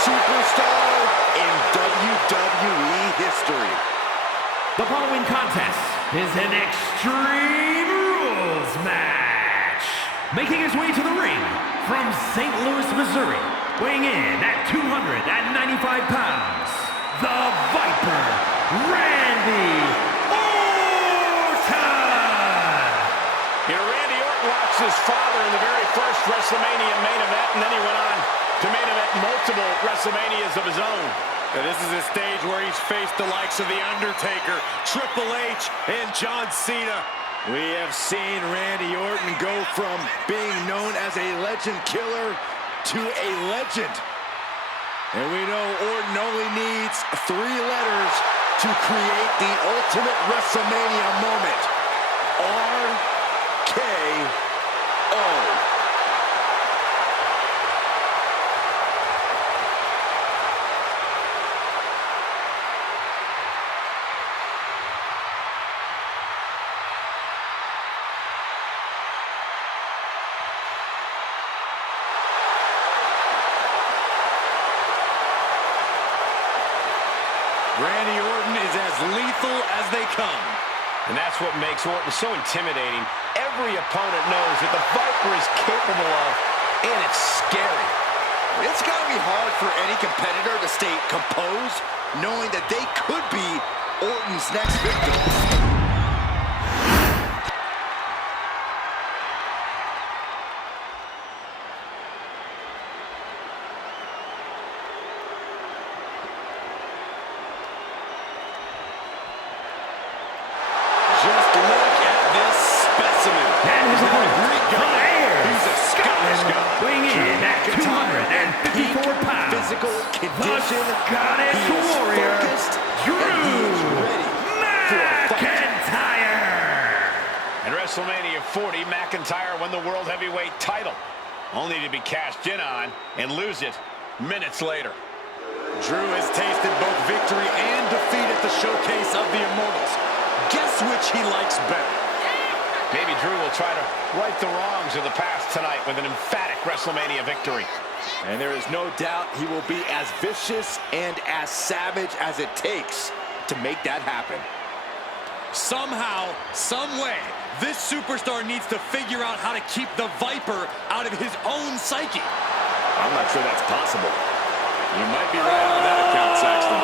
superstar in WWE history. The following contest is an Extreme Rules match. Making his way to the ring from St. Louis, Missouri, weighing in at 295 pounds, the Viper, Randy Orton! You know, Randy Orton lost his father in the very first WrestleMania main event, and then he went on to main event multiple WrestleManias of his own. Now, this is a stage where he's faced the likes of The Undertaker, Triple H, and John Cena. We have seen Randy Orton go from being known as a legend killer to a legend. And we know Orton only needs 3 letters to create the ultimate WrestleMania moment. RKO. Randy Orton is as lethal as they come. And that's what makes Orton so intimidating. Every opponent knows that the Viper is capable of, and it's scary. It's got to be hard for any competitor to stay composed, knowing that they could be Orton's next victim. Just look at this specimen. And his opponent, from Ayr, He's a Scottish guy. weighing in at 254 pounds, Physical condition. the Scottish He is Warrior, focused, Drew and he is ready for a fight. McIntyre. At WrestleMania 40, McIntyre won the World Heavyweight title, only to be cashed in on and lose it minutes later. Drew has tasted both victory and defeat at the Showcase of the Immortals. Guess which he likes better? Maybe Drew will try to right the wrongs of the past tonight with an emphatic WrestleMania victory. And there is no doubt he will be as vicious and as savage as it takes to make that happen. Somehow, some way, this superstar needs to figure out how to keep the Viper out of his own psyche. I'm not sure that's possible. You might be right on that account, Saxton.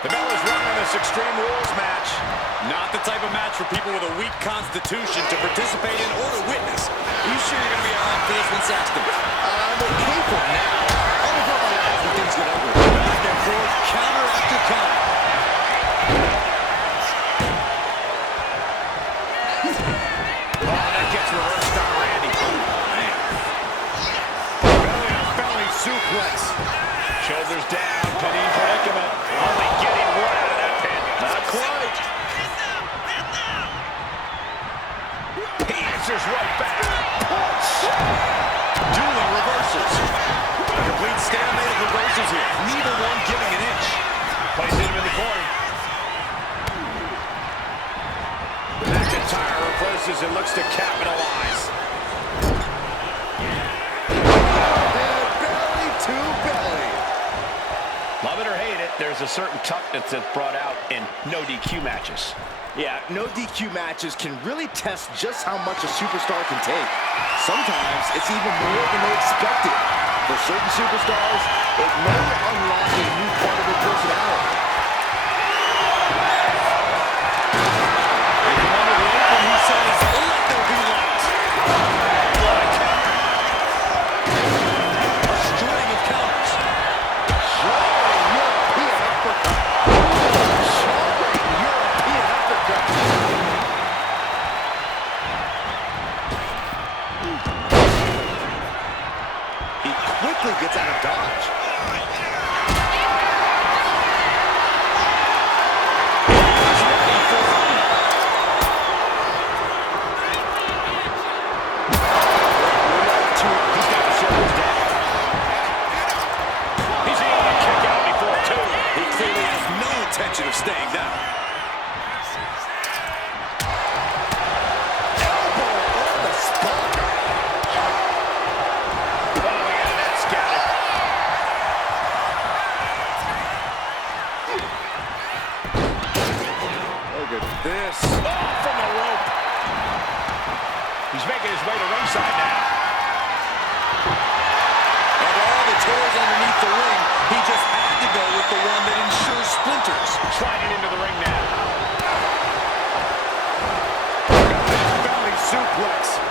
The bell is rung on this Extreme Rules match. Not the type of match for people with a weak constitution to participate in or to witness. You sure you're going to be all right for this one, Saxton? I'm okay for now. I'll be my eyes when things get ugly. Back and forth, counter after counter. Oh, that gets reversed on Randy. Belly suplex. Shoulders down, pinning predicament. Only getting one out of that pin. Not quite. He answers right back. Dueling reversals. A complete stalemate of reversals here. Neither one giving an inch. Places him in the corner. McIntyre reverses and looks to capitalize. And belly to belly. Love it or hate it, there's a certain toughness that's brought out in no DQ matches. Yeah, no DQ matches can really test just how much a superstar can take. Sometimes it's even more than they expected. For certain superstars, it may unlock a new part of their personality. If you want to open, he says, let there be light. A string of counters. Jarring European uppercut. Jarring European uppercut. He quickly gets out of dodge. We're like 2 suplex.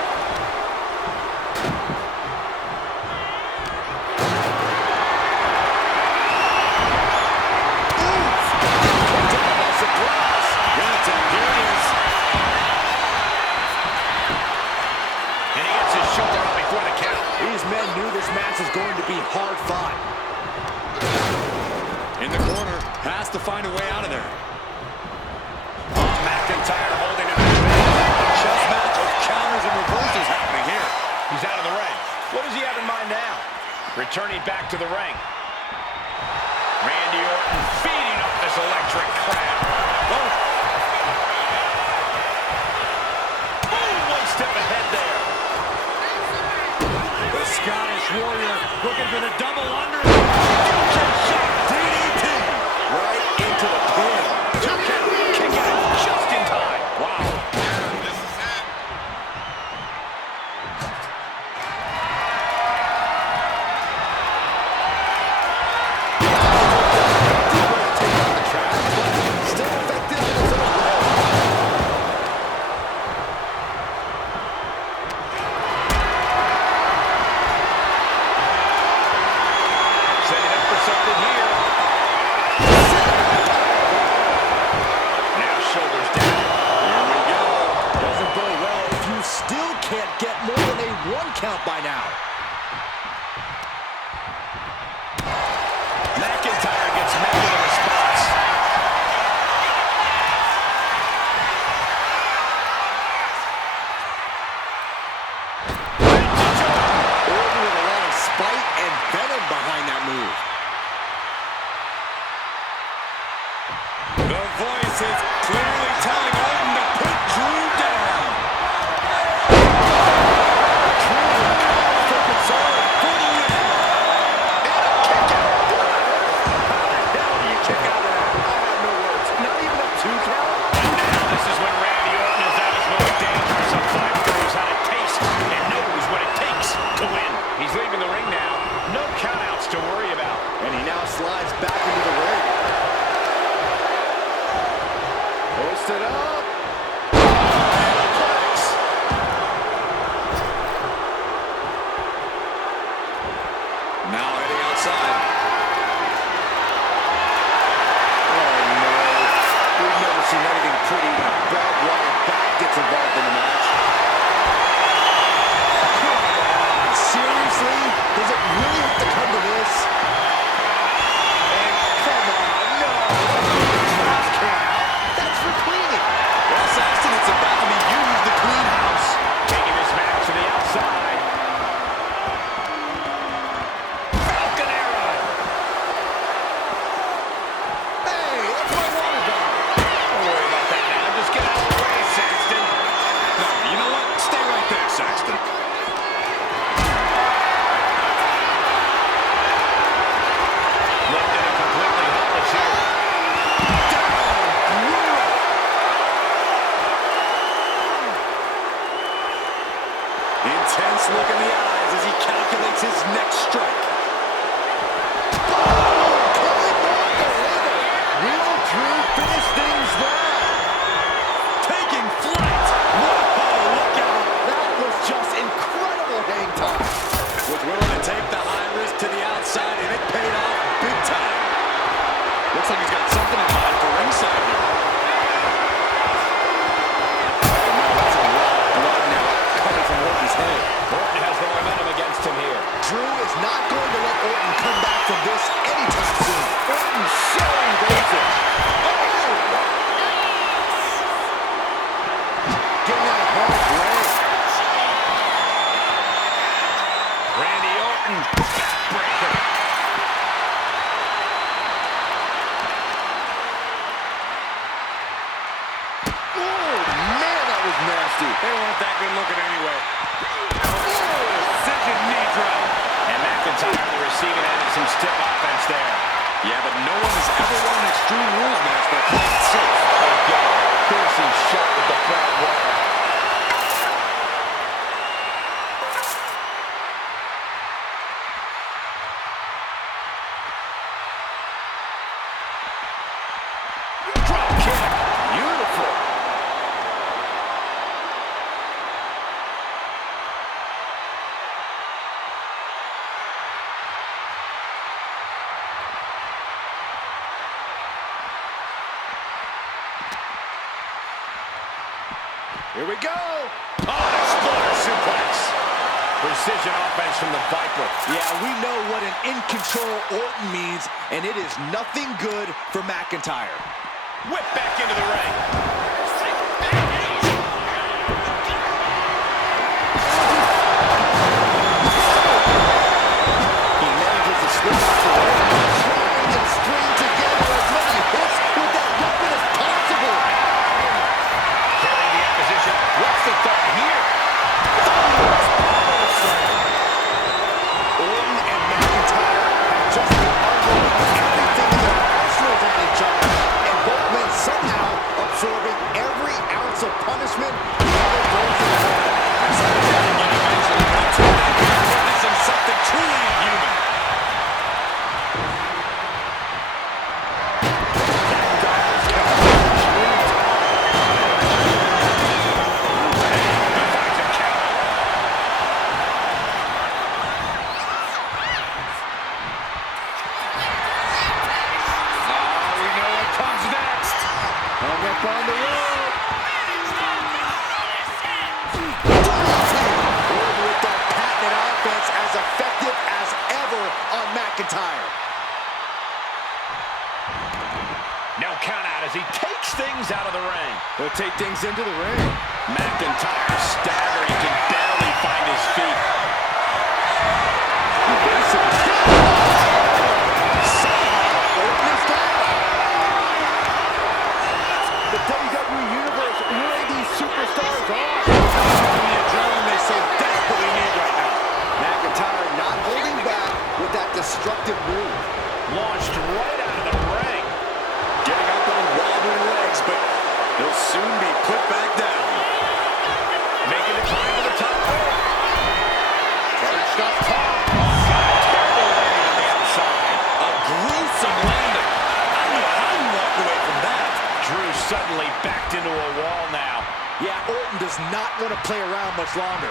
These men knew this match was going to be hard fought. In the corner, has to find a way out of there. Oh, McIntyre holding him in a Chess match of counters and reversals happening here. He's out of the ring. What does he have in mind now? Returning back to the ring. Randy Orton feeding up this electric crowd. Oh. Boom, one step ahead there. The Scottish Warrior looking for the double under. Fusion shot, DDT. Right into the pin. 2 count, kick out just in time. Wow. Still effective in his own way. Setting up for something here. Now shoulders down. Here we go. Doesn't go well if you still can't get more than a 1 count by now. McIntyre gets met with a response. Orton with a lot of spite and venom behind that move. The voice is clearly telling Orton to put Drew down. Drew calls for concern for the win. And a kick out. How the hell do you kick out of that? I have no words. Not even a 2 count? Now this is when Randy Orton is at his most dangerous. A fighter knows how to taste and knows what it takes to win. He's leaving the ring now. No countouts to worry about. And he now slides back into the ring. Posted up. Flex. Now heading outside. Oh no. We've never seen anything pretty when a barbed wire bat gets involved in the match. Come on. Seriously? Does it really have to come to this? And come on, no. Trash can out. That's for cleaning. Well, Saxton, it's about to be used to clean house. Taking this match to the outside. Falcon arrow. Hey, that's my water gun. Don't worry about that now. Just get out of the way, Saxton. No, you know what? Stay right there, Saxton. Left in a completely helpless here. Intense look in the eyes as he calculates his next strike. Will Drew finish things there? Taking flight. Whoa, look out. That was just incredible hang time. Was willing to take the high risk to the outside, and it paid off big time. Looks like he's got something in mind for ringside here. Oh, no, that's a lot of blood now coming from Orton's head. Orton has the momentum against him here. Drew is not going to let Orton come back from this anytime soon. Orton so evasive. Oh! Getting that hard way. Randy Orton, backbreaker. Oh, man, that was nasty. They weren't that good looking anyway. Precision knee drop. And McIntyre on the receiving end of some stiff offense there. Yeah, but no one has ever won an Extreme Rules match by playing it safe. Again, piercing shot with the front wire. Drop kick. Beautiful. Here we go. Oh, an exploder suplex. Precision offense from the Viper. Yeah, we know what an in-control Orton means, and it is nothing good for McIntyre. Whip back into the ring. He manages to slip out the way, trying to string together as many hits with that weapon as possible. Carrying the opposition. What's the thought here? Orton and McIntyre have just been unloading everything in their arsenals on each other, and both men somehow absorbing every ounce of punishment the other throws in the head. Eventually, the two men are witnessing something truly inhuman. On the road. Orton with that patented offense as effective as ever on McIntyre. No count out as he takes things out of the ring. He'll take things into the ring. McIntyre staggering, can barely find his feet. Orton is down. The WWE Universe really these superstars on. The adrenaline they so desperately need right now. McIntyre not holding back with that destructive move. Launched right out of the ring. Getting up on wobbling legs, but he'll soon be put back down. Making the climb to the top rope. Perched up top. Got a terrible landing on the outside. A gruesome landing. I don't know how you walk away from that. Drew suddenly backed into a wall now. Yeah, Orton does not want to play around much longer.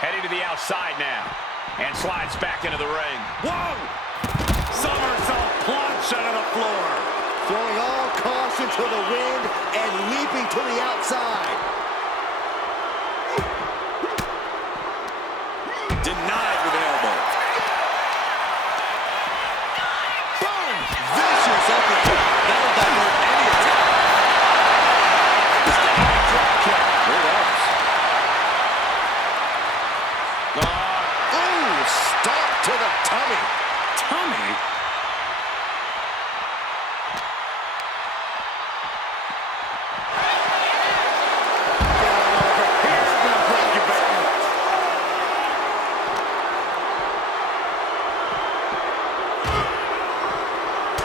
Heading to the outside now. And slides back into the ring. Whoa! Somersault plunge out of the floor. Throwing all caution to the wind and leaping to the outside. Denied with an elbow. Boom! Vicious uppercut. That'll divert any attack. Standing drop kick. Here else. Ooh! Stop to the tummy. Tummy?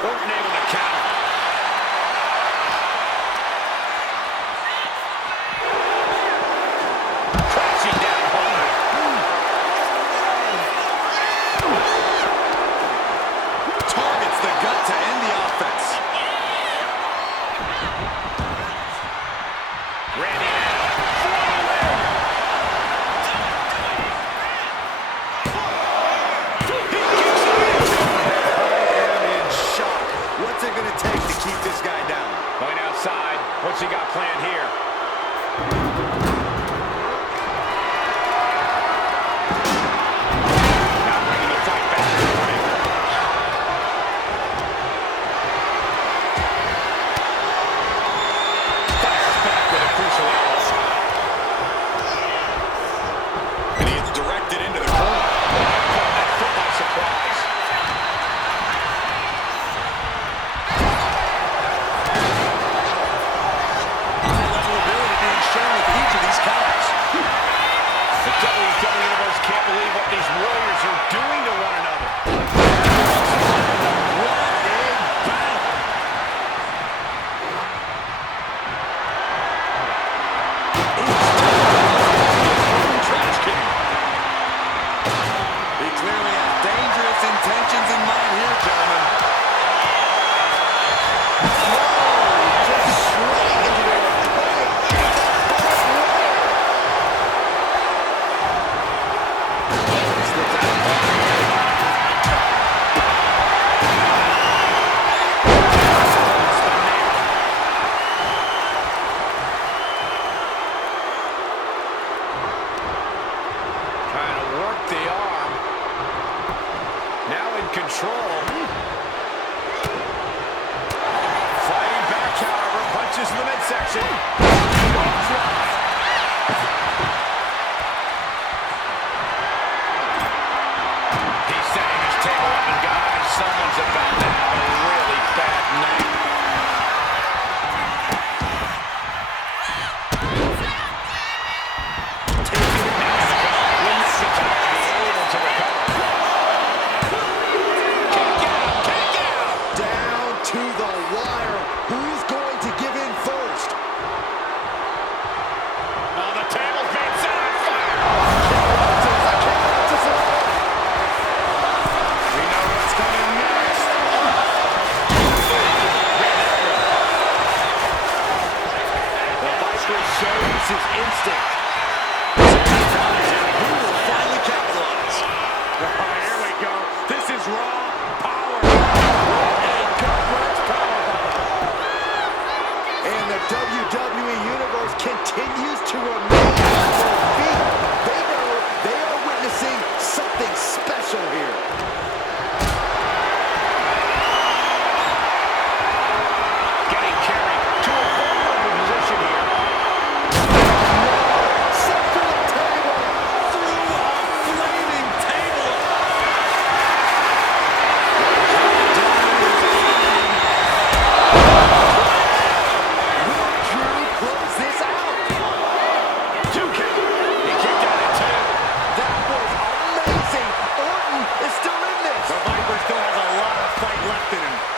Orton able to counter. Crashing down hard. Targets the gut to end the offense. Randy now for the win. I am in shock. What's it going to take to keep this guy down? Going outside. What's he got planned here? Now bringing the fight back to the ring. Fires back with a crucial elbow. And he's directed into the corner. Caught that foot by surprise. High level ability being shown with each of these counters. The WWE Universe can't believe what these warriors are doing to one another. What a battle! Trash can. He clearly has dangerous intentions in mind here, gentlemen. Whoa! Just shredding into their opponent. control. Fighting back, however, punches in the midsection. He's setting his table up, and guys, someone's about to have a really bad night. His instinct. Who will finally capitalize? Here we go. This is raw power. And gut-wrench powerbomb. And the WWE Universe continues to remain on their feet. They know they are witnessing something special here. Getting carried to a vulnerable position here.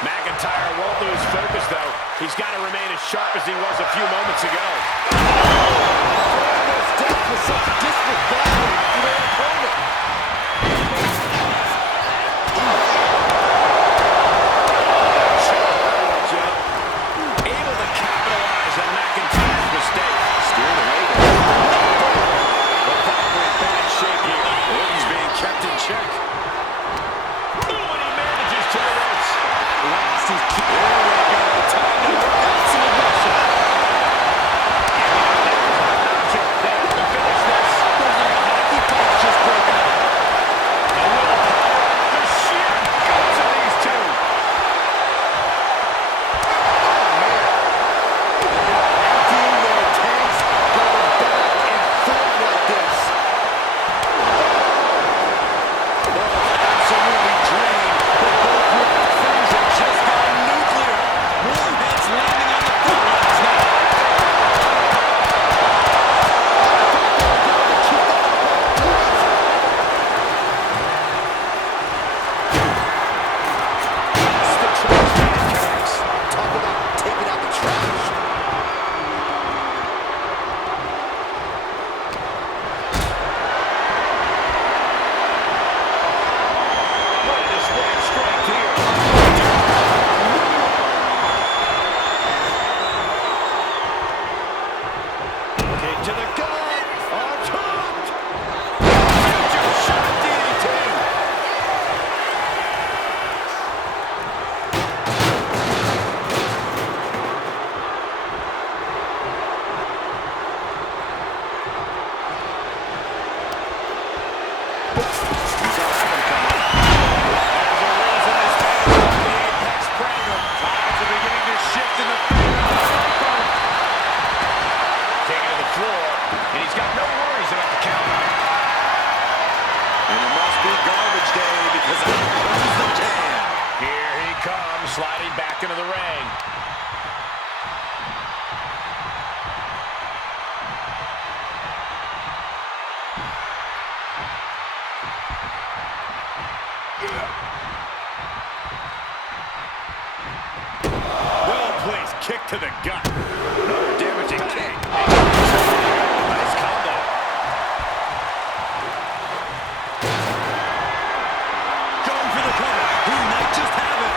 Mcintyre won't lose focus, though. He's got to remain as sharp as he was a few moments ago. Almost death with such disrespect to their opponent. Able to capitalize on McIntyre's mistake. Steered away. The Viper in bad shape here. Orton's being kept in check. There we go. Time to work out some aggression. They have to finish this. Looks like a hockey puck just broke out. The willpower, the sheer guts of these two. Oh, man. Emptying their tanks, going back and forth like this. Absolutely drained. But both with freezing just gone nuclear. More hits landing on the front lines now. The trash man connects. Talk about taking out the trash. What a display of strength here. Kick to the gut. Orton. Future shot DDT. He's got that one coming. There's a reason this man is called the Apex Predator. Tides are beginning to shift in the favor of Orton. Taking to the floor, and he's got no worries about the count. And it must be garbage day because out comes the can. Here he comes, sliding back into the ring. Well-placed kick to the gut. Another damaging kick. Nice combo. Going for the cover. He might just have it.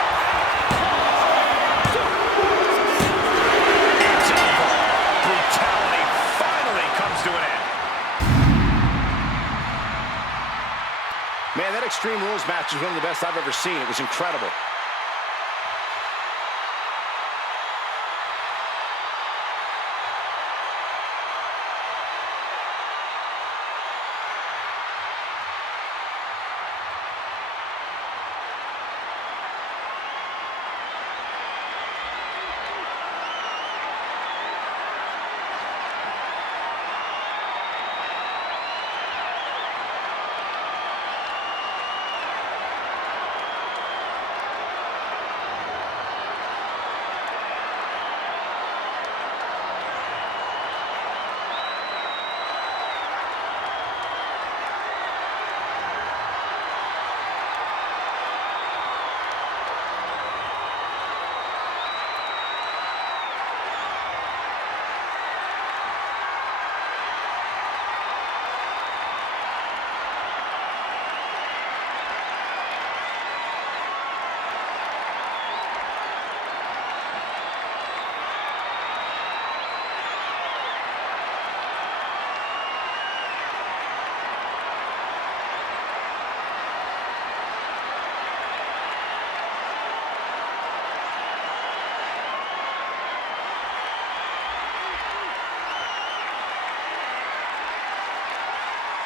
It's over. Brutality finally comes to an end. Man, that Extreme Rules match is one of the best I've ever seen. It was incredible.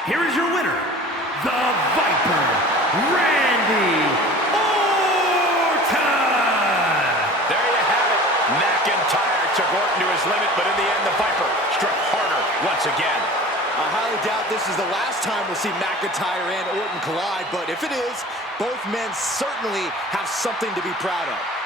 here is your winner, the Viper, Randy Orton! There you have it. McIntyre took Orton to his limit, but in the end, the Viper struck harder once again. I highly doubt this is the last time we'll see McIntyre and Orton collide, but if it is, both men certainly have something to be proud of.